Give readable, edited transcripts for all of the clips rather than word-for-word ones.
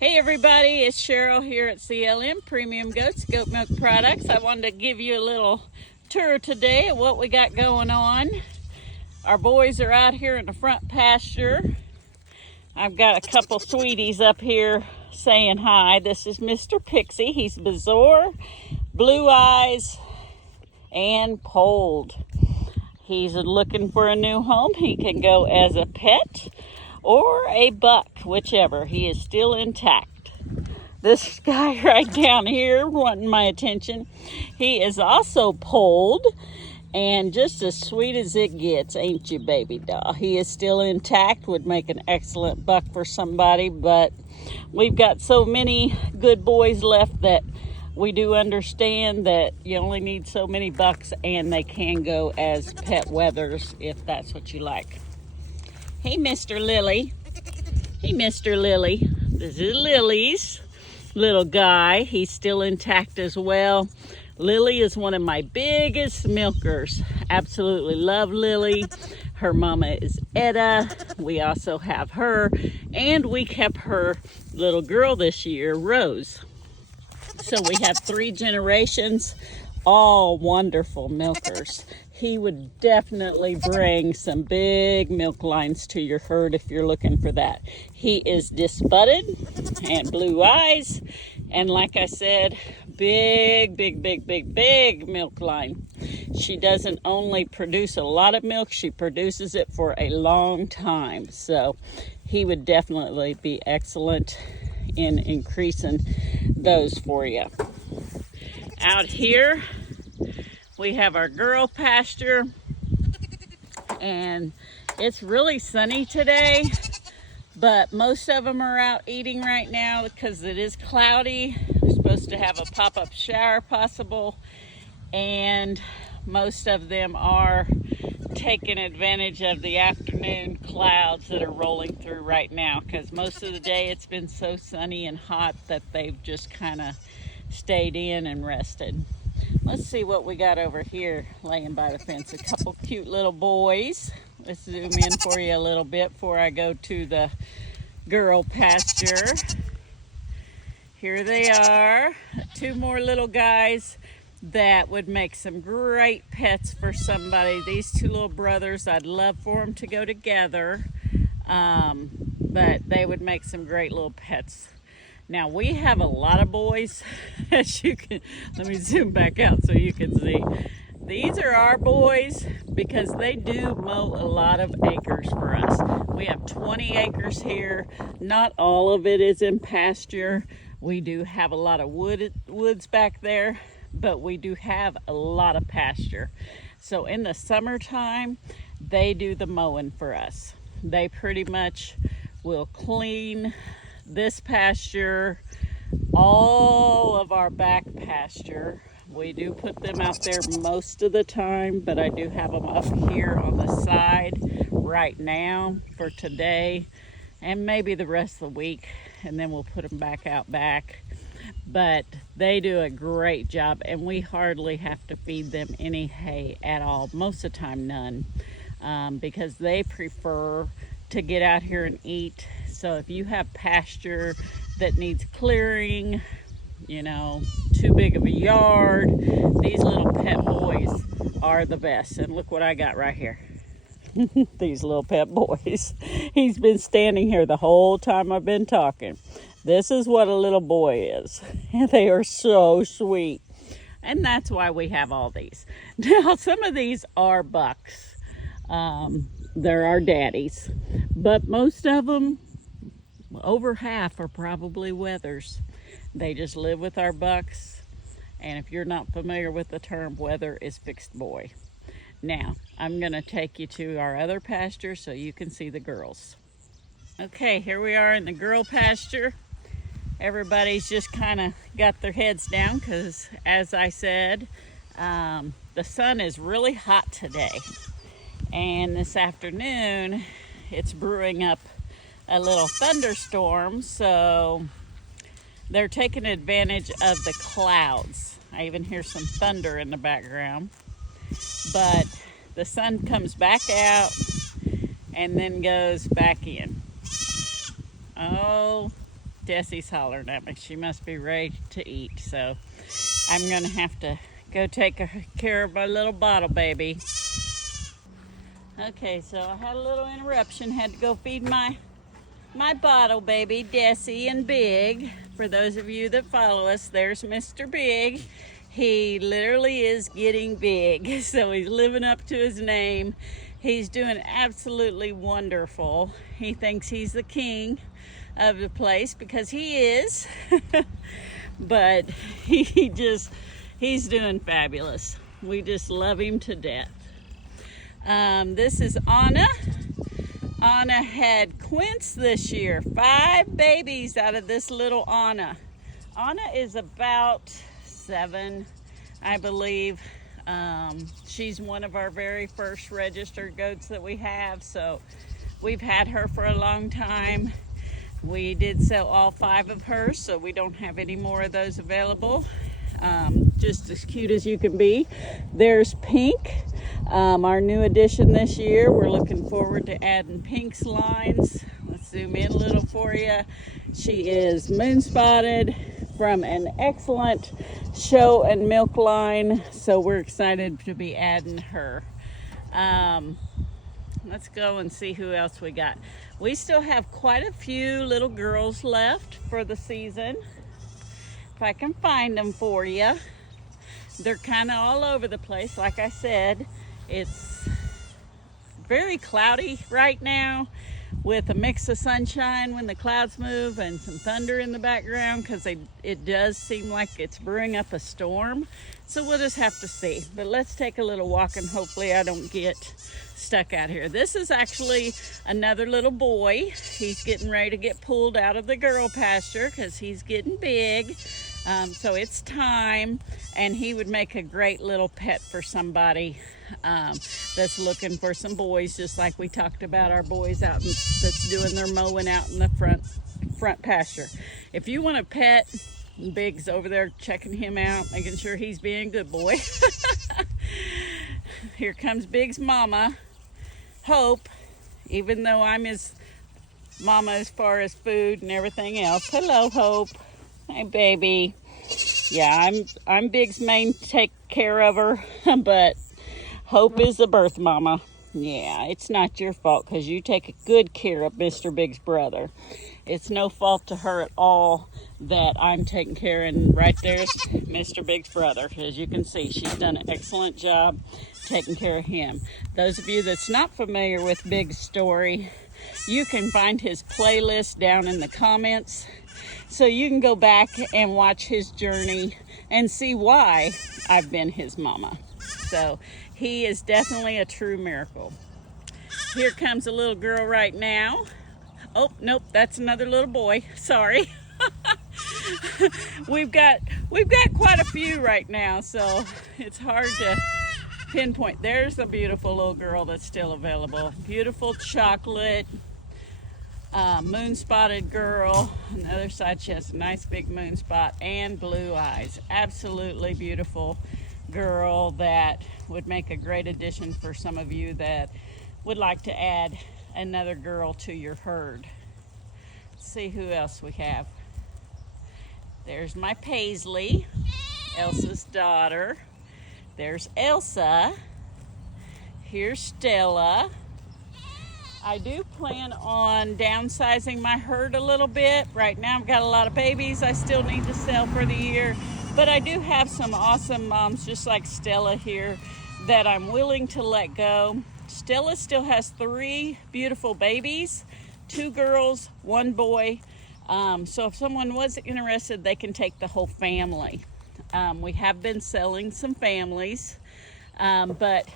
Hey everybody, it's Cheryl here at CLM Premium Goats, Goat Milk Products. I wanted to give you a little tour today of what we got going on. Our boys are out here in the front pasture. I've got a couple sweeties up here saying hi. This is Mr. Pixie. He's Bezoar, Blue Eyes, and Polled. He's looking for a new home. He can go as a pet or a buck, whichever. He is still intact. This guy right down here wanting my attention, he is also polled and just as sweet as it gets, ain't you, baby doll? He is still intact, would make an excellent buck for somebody, but we've got so many good boys left that we do understand that you only need so many bucks, and they can go as pet wethers if that's what you like. Hey, Mr. Lily. Hey, Mr. Lily. This is Lily's little guy. He's still intact as well. Lily is one of my biggest milkers. Absolutely love Lily. Her mama is Etta. We also have her. And we kept her little girl this year, Rose. So we have 3 generations, all wonderful milkers. He would definitely bring some big milk lines to your herd if you're looking for that. He is disbudded and blue eyes. And like I said, big milk line. She doesn't only produce a lot of milk, she produces it for a long time. So he would definitely be excellent in increasing those for you. Out here, we have our girl pasture, and it's really sunny today, but most of them are out eating right now because it is cloudy. We're supposed to have a pop-up shower possible, and most of them are taking advantage of the afternoon clouds that are rolling through right now, because most of the day it's been so sunny and hot that they've just kind of stayed in and rested. Let's see what we got over here laying by the fence. A couple cute little boys. Let's zoom in for you a little bit before I go to the girl pasture. Here they are, 2 more little guys that would make some great pets for somebody. These 2 little brothers, I'd love for them to go together, but they would make some great little pets. Now we have a lot of boys, as you can, let me zoom back out so you can see. These are our boys because they do mow a lot of acres for us. We have 20 acres here. Not all of it is in pasture. We do have a lot of woods back there, but we do have a lot of pasture. So in the summertime, they do the mowing for us. They pretty much will clean this pasture, all of our back pasture. We do put them out there most of the time, but I do have them up here on the side right now for today and maybe the rest of the week, and then we'll put them back out back. But they do a great job, and we hardly have to feed them any hay at all. Most of the time, none, because they prefer to get out here and eat. So if you have pasture that needs clearing, you know, too big of a yard, these little pet boys are the best. And look what I got right here. These little pet boys. He's been standing here the whole time I've been talking. This is what a little boy is. They are so sweet. And that's why we have all these. Now, some of these are bucks. They're our daddies. But most of them, over half, are probably wethers. They just live with our bucks. And if you're not familiar with the term, wether is fixed boy. Now, I'm going to take you to our other pasture so you can see the girls. Okay, here we are in the girl pasture. Everybody's just kind of got their heads down because, as I said, the sun is really hot today. And this afternoon, it's brewing up a little thunderstorm, so they're taking advantage of the clouds. I even hear some thunder in the background. But the sun comes back out and then goes back in. Oh, Desi's hollering at me. She must be ready to eat. So I'm going to have to go take care of my little bottle baby. Okay, so I had a little interruption. Had to go feed my bottle baby, Desi and Big. For those of you that follow us, there's Mr. Big. He literally is getting big, so he's living up to his name. He's doing absolutely wonderful. He thinks he's the king of the place because he is, but he's doing fabulous. We just love him to death. This is Anna. Anna had Quince this year. 5 babies out of this little Anna. Anna is about 7, I believe. She's one of our very first registered goats that we have, so we've had her for a long time. We did sell all 5 of her, so we don't have any more of those available. Just as cute as you can be. There's Pink, our new addition this year. We're looking forward to adding Pink's lines. Let's zoom in a little for you. She is moon spotted from an excellent show and milk line, so we're excited to be adding her. Let's go and see who else we got. We still have quite a few little girls left for the season. If I can find them for you. They're kind of all over the place. Like I said, it's very cloudy right now with a mix of sunshine when the clouds move and some thunder in the background, because it does seem like it's brewing up a storm. So we'll just have to see. But let's take a little walk and hopefully I don't get stuck out here. This is actually another little boy. He's getting ready to get pulled out of the girl pasture because he's getting big. So it's time, and he would make a great little pet for somebody that's looking for some boys, just like we talked about our boys out that's doing their mowing out in the front pasture. If you want a pet, Big's over there checking him out, making sure he's being a good boy. Here comes Big's mama, Hope, even though I'm his mama as far as food and everything else. Hello, Hope. Hey, baby. Yeah, I'm Big's main take care of her, but Hope is the birth mama. Yeah, it's not your fault because you take good care of Mr. Big's brother. It's no fault to her at all that I'm taking care of. And right there's Mr. Big's brother. As you can see, she's done an excellent job taking care of him. Those of you that's not familiar with Big's story, you can find his playlist down in the comments. So you can go back and watch his journey and see why I've been his mama. So he is definitely a true miracle. Here comes a little girl right now. Oh, nope, that's another little boy. Sorry. We've got quite a few right now, so it's hard to pinpoint. There's a beautiful little girl that's still available. Beautiful chocolate. Moon spotted girl. On the other side she has a nice big moon spot and blue eyes. Absolutely beautiful girl that would make a great addition for some of you that would like to add another girl to your herd. Let's see who else we have. There's my Paisley, Elsa's daughter. There's Elsa. Here's Stella. I do plan on downsizing my herd a little bit. Right now I've got a lot of babies I still need to sell for the year, but I do have some awesome moms just like Stella here that I'm willing to let go. Stella still has 3 beautiful babies, 2 girls, 1 boy. So if someone was interested, they can take the whole family. We have been selling some families, but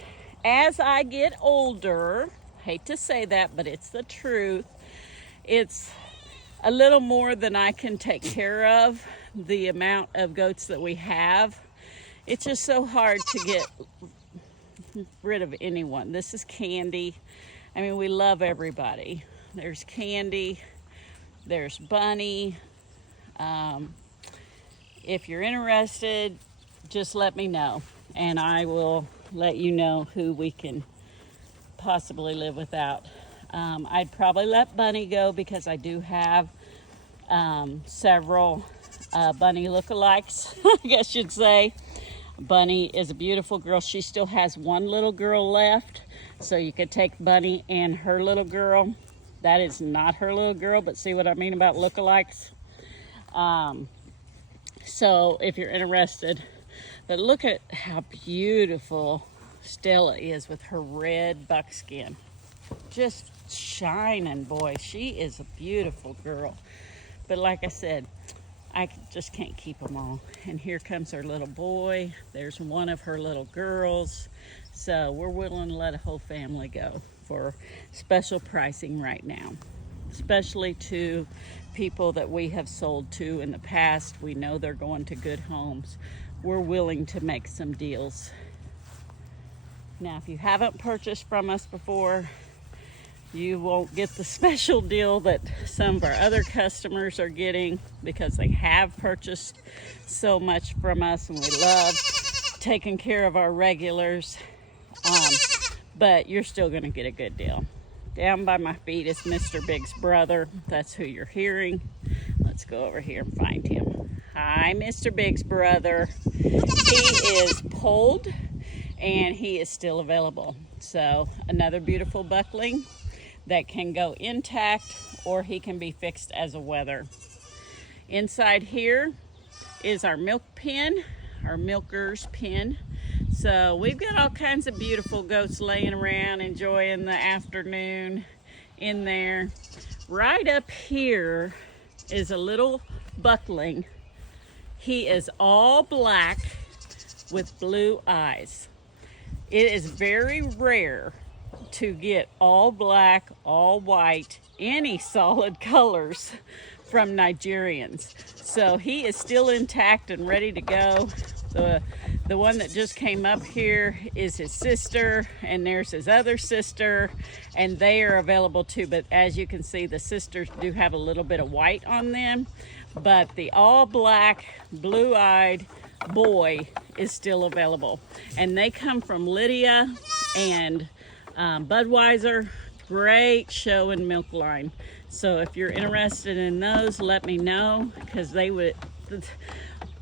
as I get older, hate to say that, but it's the truth. It's a little more than I can take care of, the amount of goats that we have. It's just so hard to get rid of anyone. This is Candy. I mean, we love everybody. There's Candy. There's Bunny. If you're interested, just let me know, and I will let you know who we can possibly live without. I'd probably let Bunny go because I do have several Bunny lookalikes, I guess you'd say. Bunny is a beautiful girl. She still has one little girl left, so you could take Bunny and her little girl. That is not her little girl, but see what I mean about lookalikes? So if you're interested, but look at how beautiful Stella is with her red buckskin. Just shining, boy. She is a beautiful girl. But like I said, I just can't keep them all. And here comes her little boy. There's one of her little girls. So we're willing to let a whole family go for special pricing right now, especially to people that we have sold to in the past. We know they're going to good homes. We're willing to make some deals. Now, if you haven't purchased from us before, you won't get the special deal that some of our other customers are getting because they have purchased so much from us, and we love taking care of our regulars. But you're still going to get a good deal. Down by my feet is Mr. Big's brother. That's who you're hearing. Let's go over here and find him. Hi, Mr. Big's brother. He is polled, and he is still available. So another beautiful buckling that can go intact, or he can be fixed as a wether. Inside here is our milk pen, our milker's pen. So we've got all kinds of beautiful goats laying around enjoying the afternoon in there. Right up here is a little buckling. He is all black with blue eyes. It is very rare to get all black, all white, any solid colors from Nigerians. So he is still intact and ready to go. The one that just came up here is his sister, and there's his other sister, and they are available too. But as you can see, the sisters do have a little bit of white on them, but the all black, blue-eyed boy is still available. And they come from Lydia and Budweiser. Great show and milk line. So if you're interested in those, let me know, because they would,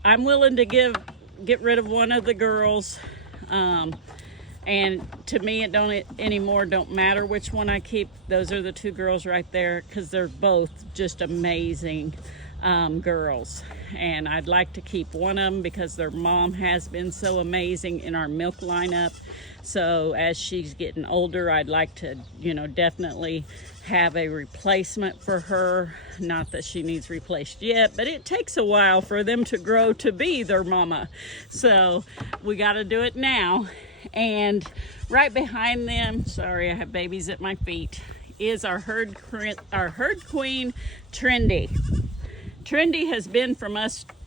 I'm willing to get rid of one of the girls, and to me it don't matter which one I keep. Those are the two girls right there, because they're both just amazing girls, and I'd like to keep one of them because their mom has been so amazing in our milk lineup. So as she's getting older, I'd like to, definitely have a replacement for her. Not that she needs replaced yet, but it takes a while for them to grow to be their mama. So we got to do it now. And right behind them, sorry, I have babies at my feet, is our herd queen, Trendy. Trendy has been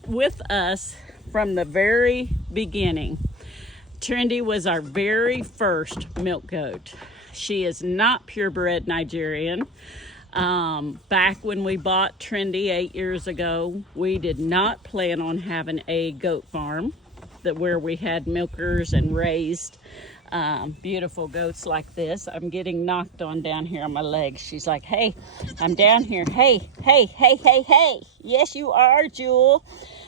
with us from the very beginning. Trendy was our very first milk goat. She is not purebred Nigerian. Back when we bought Trendy 8 years ago, we did not plan on having a goat farm where we had milkers and raised beautiful goats like this. I'm getting knocked on down here on my legs. She's like, hey, I'm down here. Hey, hey, hey, hey, hey. Yes, you are, Jewel.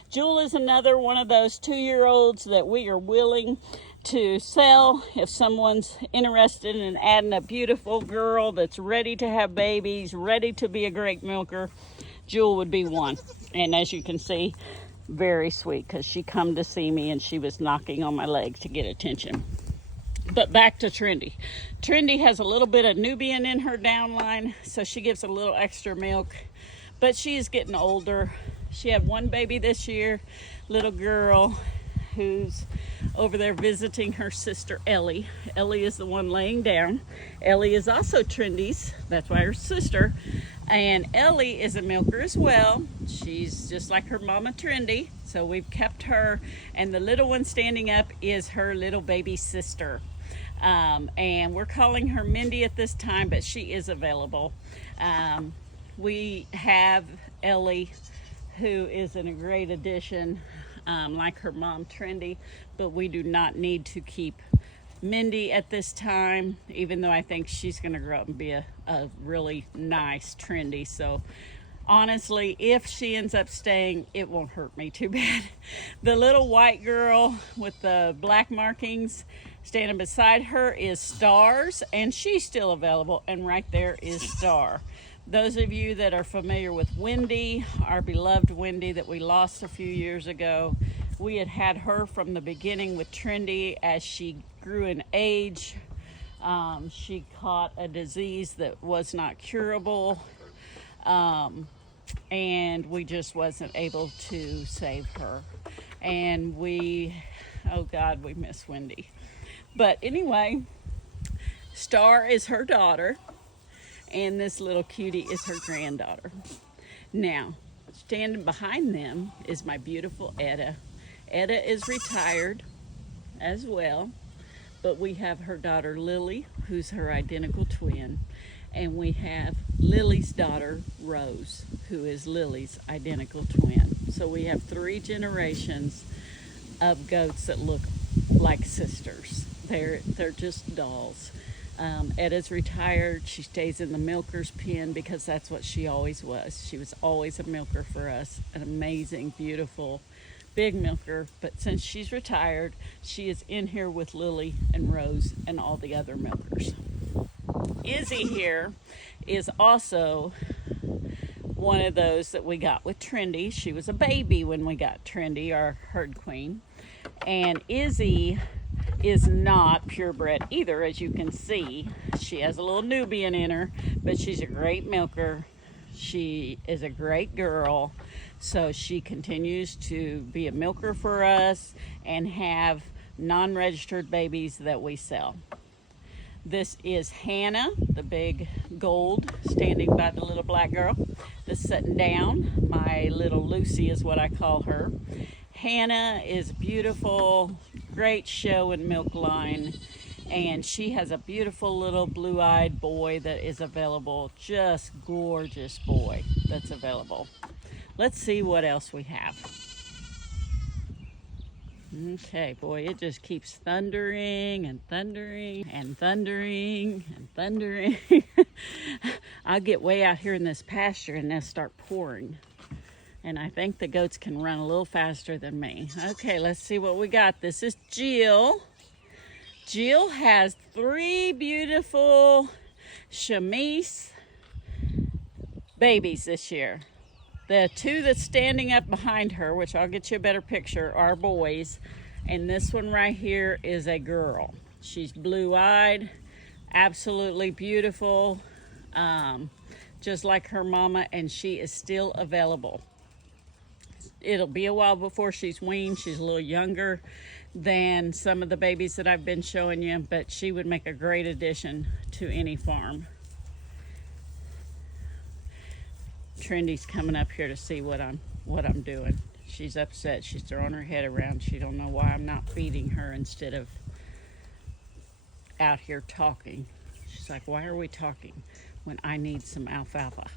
Jewel is another one of those 2-year-olds that we are willing to sell. If someone's interested in adding a beautiful girl that's ready to have babies, ready to be a great milker, Jewel would be one. And as you can see, very sweet, because she come to see me and she was knocking on my leg to get attention. But back to Trendy. Trendy has a little bit of Nubian in her downline, so she gives a little extra milk, but she's getting older. She had one baby this year, little girl who's over there visiting her sister Ellie. Ellie is the one laying down. Ellie is also Trendy's, that's why her sister. And Ellie is a milker as well. She's just like her mama Trendy, so we've kept her. And the little one standing up is her little baby sister. And we're calling her Mindy at this time, but she is available. We have Ellie, who is a great addition, like her mom Trendy, but we do not need to keep Mindy at this time, even though I think she's going to grow up and be a really nice Trendy. So honestly, if she ends up staying, it won't hurt me too bad. The little white girl with the black markings standing beside her is Stars, and she's still available, and right there is Star. Those of you that are familiar with Wendy, our beloved Wendy that we lost a few years ago, we had her from the beginning with Trendy. As she grew in age, she caught a disease that was not curable, and we just wasn't able to save her. And oh God, we miss Wendy. But anyway, Star is her daughter, and this little cutie is her granddaughter. Now, standing behind them is my beautiful Etta. Etta is retired as well, but we have her daughter Lily, who's her identical twin, and we have Lily's daughter Rose, who is Lily's identical twin. So we have 3 generations of goats that look like sisters. They're just dolls. Etta's retired. She stays in the milker's pen because that's what she always was. She was always a milker for us, an amazing, beautiful, big milker. But since she's retired, she is in here with Lily and Rose and all the other milkers. Izzy here is also one of those that we got with Trendy. She was a baby when we got Trendy, our herd queen. And Izzy is not purebred either, as you can see. She has a little Nubian in her, but she's a great milker. She is a great girl, so she continues to be a milker for us and have non-registered babies that we sell. This is Hannah, the big gold, standing by the little black girl that's sitting down. My little Lucy is what I call her. Hannah is beautiful, great show and milk line, and she has a beautiful little blue-eyed boy that is available. Just gorgeous boy that's available. Let's see what else we have. Okay, boy, it just keeps thundering and thundering and thundering and thundering. I'll get way out here in this pasture and they'll start pouring. And I think the goats can run a little faster than me. Okay, let's see what we got. This is Jill. Jill has 3 beautiful chamise babies this year. The 2 that's standing up behind her, which I'll get you a better picture, are boys. And this one right here is a girl. She's blue-eyed, absolutely beautiful, just like her mama, and she is still available. It'll be a while before she's weaned. She's a little younger than some of the babies that I've been showing you, but she would make a great addition to any farm. Trendy's coming up here to see what I'm doing. She's upset. She's throwing her head around. She don't know why I'm not feeding her instead of out here talking. She's like, why are we talking when I need some alfalfa?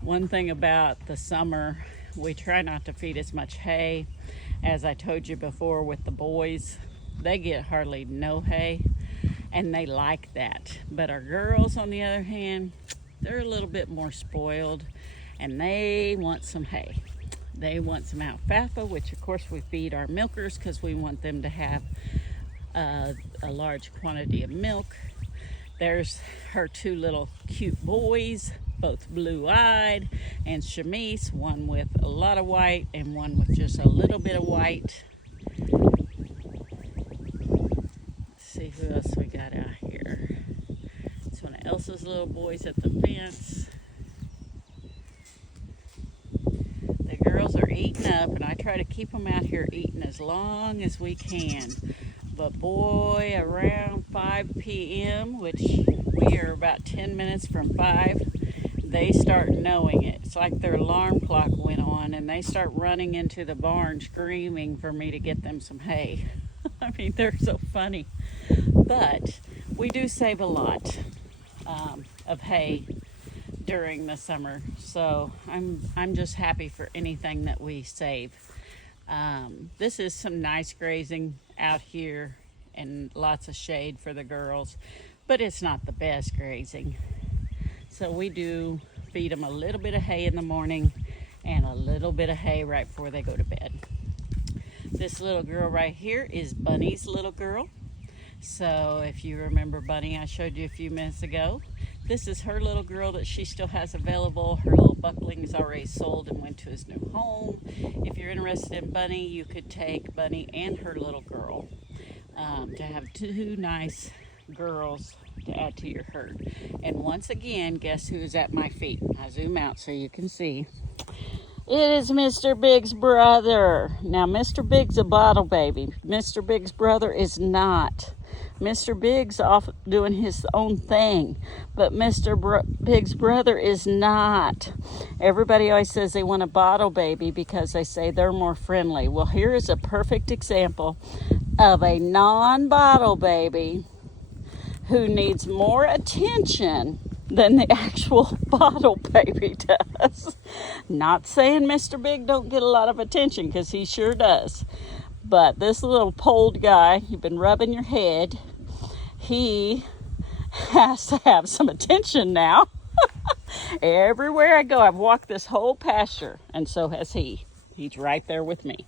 One thing about the summer, we try not to feed as much hay. As I told you before with the boys, they get hardly no hay, and they like that. But our girls, on the other hand, they're a little bit more spoiled, and they want some hay. They want some alfalfa, which of course we feed our milkers because we want them to have a large quantity of milk. There's her 2 little cute boys, both blue-eyed and chamise, one with a lot of white and one with just a little bit of white. Let's see who else we got out here. It's one of Elsa's little boys at the fence. The girls are eating up, and I try to keep them out here eating as long as we can. But boy, around 5 p.m., which we are about 10 minutes from 5, they start knowing it. It's like their alarm clock went on, and they start running into the barn screaming for me to get them some hay. I mean, they're so funny. But we do save a lot of hay during the summer, so I'm just happy for anything that we save. This is some nice grazing out here and lots of shade for the girls, but it's not the best grazing. So we do feed them a little bit of hay in the morning and a little bit of hay right before they go to bed. This little girl right here is Bunny's little girl. So if you remember Bunny, I showed you a few minutes ago. This is her little girl that she still has available. Her little Bucklings already sold and went to his new home. If you're interested in Bunny, you could take Bunny and her little girl to have two nice girls to add to your herd. And once again, guess who's at my feet? I zoom out so you can see. It is Mr. Big's brother. Now, Mr. Big's a bottle baby. Mr. Big's brother is not. Mr. Big's off doing his own thing, but Mr. Big's brother is not. Everybody always says they want a bottle baby because they say they're more friendly. Well, here is a perfect example of a non-bottle baby who needs more attention than the actual bottle baby does. Not saying Mr. Big don't get a lot of attention, because he sure does. But this little polled guy, you've been rubbing your head, he has to have some attention now. Everywhere I go, I've walked this whole pasture, and so has he. He's right there with me.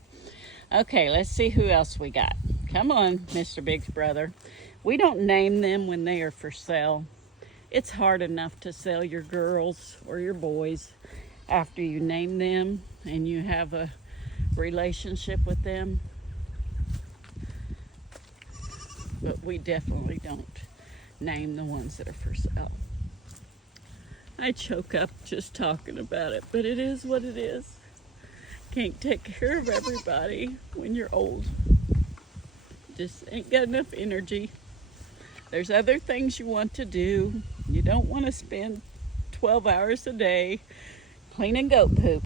Okay, let's see who else we got. Come on, Mr. Big's brother. We don't name them when they are for sale. It's hard enough to sell your girls or your boys after you name them and you have a relationship with them. But we definitely don't name the ones that are for sale. I choke up just talking about it, but it is what it is. Can't take care of everybody when you're old. Just ain't got enough energy. There's other things you want to do. You don't want to spend 12 hours a day cleaning goat poop.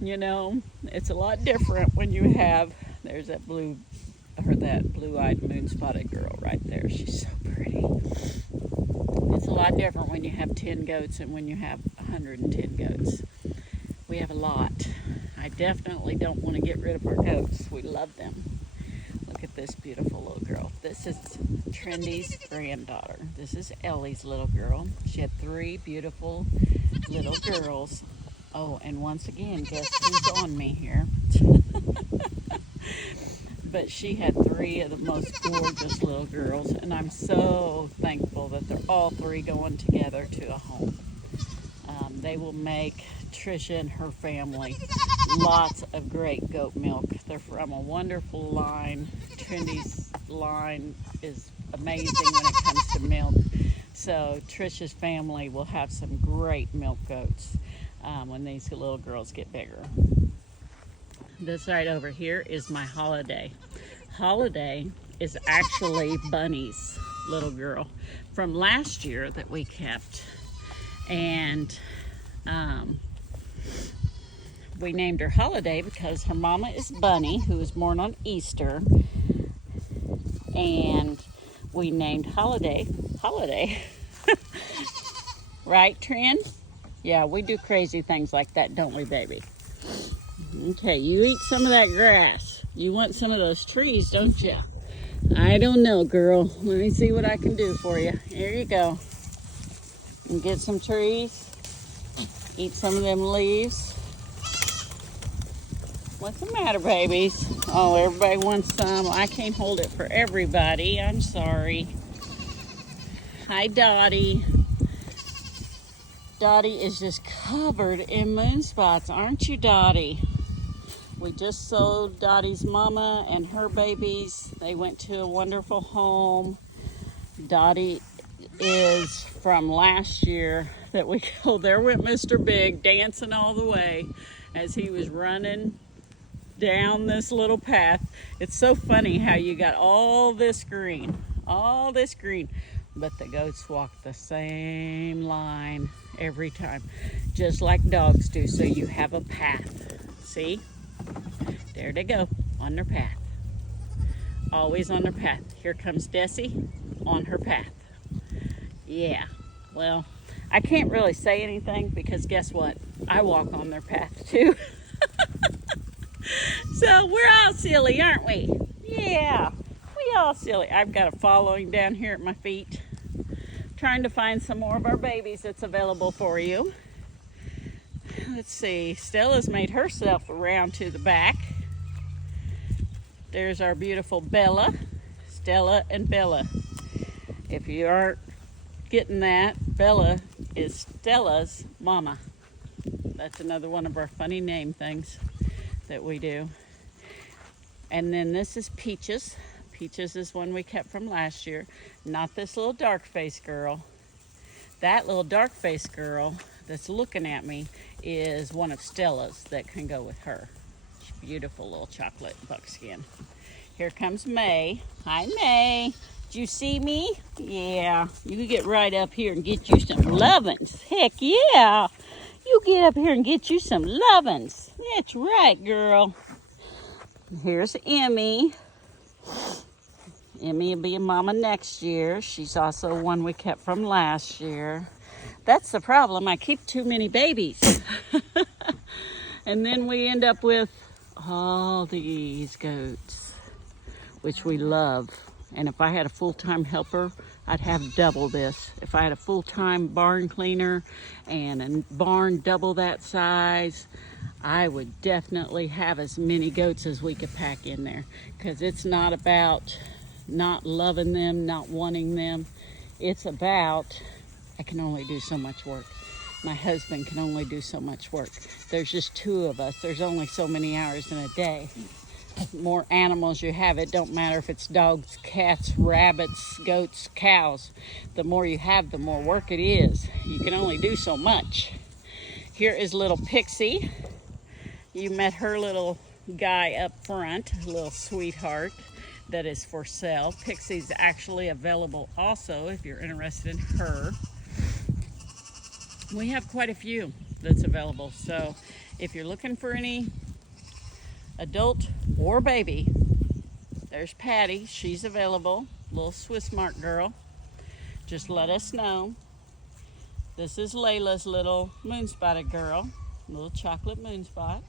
You know, it's a lot different when you have, there's that blue-eyed moon-spotted girl right there. She's so pretty. It's a lot different when you have 10 goats and when you have 110 goats. We have a lot. I definitely don't want to get rid of our goats. We love them. Look at this beautiful little girl. This is Trendy's granddaughter. This is Ellie's little girl. She had 3 beautiful little girls. Oh, and once again, guess who's on me here? But she had 3 of the most gorgeous little girls, and I'm so thankful that they're all 3 going together to a home. They will make Trisha and her family lots of great goat milk. They're from a wonderful line. Trendy's line is amazing when it comes to milk. So Trisha's family will have some great milk goats when these little girls get bigger. This right over here is my Holiday. Holiday is actually Bunny's little girl from last year that we kept. And we named her Holiday because her mama is Bunny, who was born on Easter. And we named Holiday. Right, Trin? Yeah, we do crazy things like that, don't we, baby? Okay, you eat some of that grass. You want some of those trees, don't you? I don't know, girl. Let me see what I can do for you. Here you go. And get some trees. Eat some of them leaves. What's the matter, babies? Oh, everybody wants some. I can't hold it for everybody. I'm sorry. Hi, Dottie. Dottie is just covered in moon spots, aren't you, Dottie? We just sold Dottie's mama and her babies. They went to a wonderful home. Dottie is from last year that we killed. There went Mr. Big dancing all the way as he was running down this little path. It's so funny how you got all this green, but the goats walk the same line every time, just like dogs do. So you have a path. See? There they go, on their path. Always on their path. Here comes Desi on her path. Yeah, well, I can't really say anything because guess what? I walk on their path too. So we're all silly, aren't we? Yeah, we all silly. I've got a following down here at my feet. trying to find some more of our babies that's available for you. Let's see, Stella's made herself around to the back. There's our beautiful Bella, Stella and Bella. If you aren't getting that, Bella is Stella's mama. That's another one of our funny name things that we do. And then this is Peaches. Peaches is one we kept from last year. Not this little dark-faced girl. That little dark-faced girl that's looking at me is one of Stella's that can go with her. She's a beautiful little chocolate buckskin. Here comes May. Hi, May. Did you see me? Yeah. You can get right up here and get you some lovin's. Heck yeah. You get up here and get you some lovin's. That's right, girl. Here's Emmy. Emmy will be a mama next year. She's also one we kept from last year. That's the problem. I keep too many babies. And then we end up with all these goats, which we love. And if I had a full-time helper, I'd have double this. If I had a full-time barn cleaner and a barn double that size, I would definitely have as many goats as we could pack in there. Because it's not about not loving them, not wanting them. It's about, I can only do so much work. My husband can only do so much work. There's just two of us. There's only so many hours in a day. The more animals you have, it don't matter if it's dogs, cats, rabbits, goats, cows. The more you have, the more work it is. You can only do so much. Here is little Pixie. You met her little guy up front, a little sweetheart that is for sale. Pixie's actually available also if you're interested in her. We have quite a few that's available. So if you're looking for any adult or baby, there's Patty. She's available. Little Swiss Mark girl. Just let us know. This is Layla's little moon-spotted girl. Little chocolate moonspot.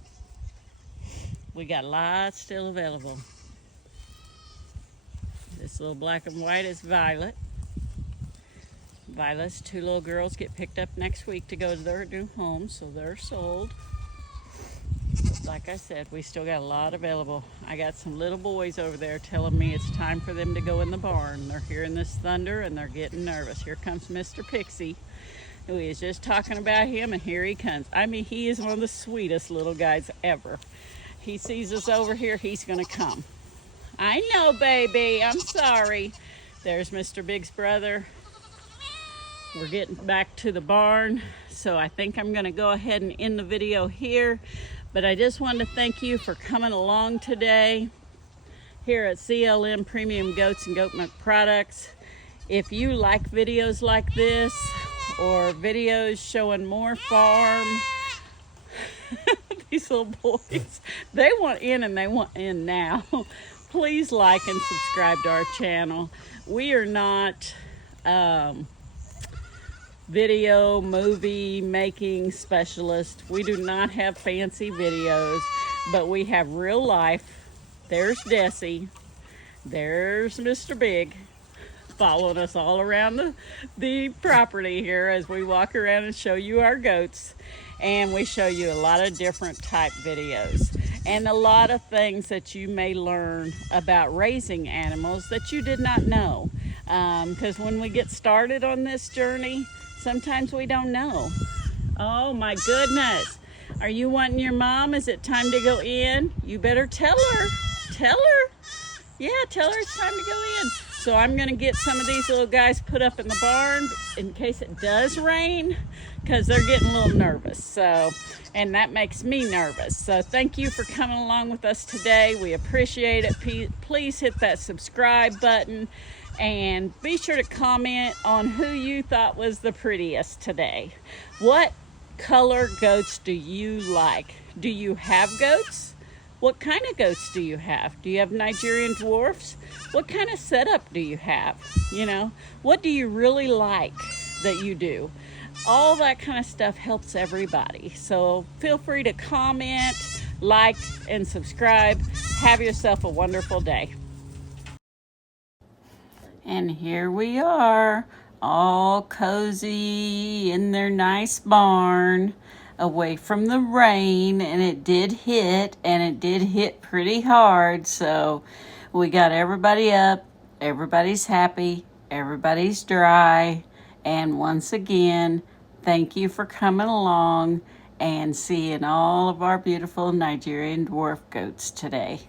We got lots still available. This little black and white is Violet. Violet's two little girls get picked up next week to go to their new home, so they're sold. But like I said, we still got a lot available. I got some little boys over there telling me it's time for them to go in the barn. They're hearing this thunder and they're getting nervous. Here comes Mr. Pixie. We was just talking about him, and here he comes. I mean, he is one of the sweetest little guys ever. He sees us over here, he's gonna come. I know, baby, I'm sorry. There's Mr. Big's brother. We're getting back to the barn, so I think I'm gonna go ahead and end the video here. But I just wanted to thank you for coming along today here at CLM Premium Goats and Goat Milk Products. If you like videos like this, or videos showing more farm, these little boys, they want in and they want in now. Please like and subscribe to our channel. We are not video movie making specialists. We do not have fancy videos, but we have real life. There's Desi. There's Mr. Big following us all around the property here as we walk around and show you our goats. And we show you a lot of different type videos and a lot of things that you may learn about raising animals that you did not know. Because when we get started on this journey, sometimes we don't know. Oh my goodness. Are you wanting your mom? Is it time to go in? You better tell her. Tell her. Yeah, tell her it's time to go in. So I'm gonna get some of these little guys put up in the barn in case it does rain, because they're getting a little nervous. So, and that makes me nervous. So thank you for coming along with us today. We appreciate it. Please hit that subscribe button and be sure to comment on who you thought was the prettiest today. What color goats do you like? Do you have goats? What kind of goats do you have? Do you have Nigerian Dwarfs? What kind of setup do you have? You know, what do you really like that you do? All that kind of stuff helps everybody. So feel free to comment, like, and subscribe. Have yourself a wonderful day. And here we are, all cozy in their nice barn away from the rain, and it did hit, and it did hit pretty hard. So we got everybody up, everybody's happy, everybody's dry, and once again, thank you for coming along and seeing all of our beautiful Nigerian dwarf goats today.